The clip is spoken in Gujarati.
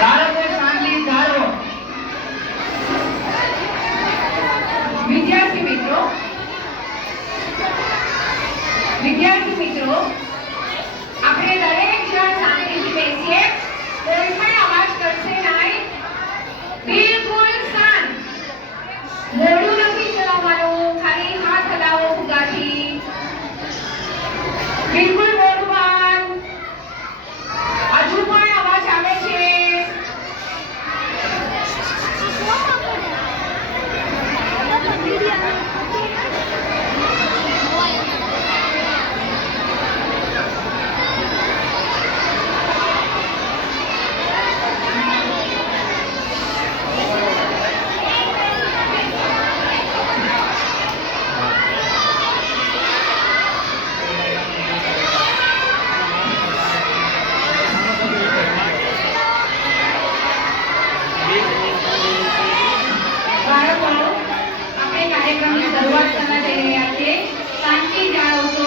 બાળકો શાંતિ જાળવો. વિદ્યાર્થી મિત્રો આપણે દરેક જણ શાંતિથી બેસીએ. કોઈ પણ અવાજ કરશે નહીં. બિલકુલ શાંત. મોઢું નથી ચલાવવાનું, ખાલી હાથ હલાવો ફુગાથી. બિલકુલ મોઢું બંધ. હજુ પણ અવાજ આવે છે. કાર્યક્રમની શરૂઆત કરવા જઈ રહ્યા છીએ. શાંતિ જાળવશો.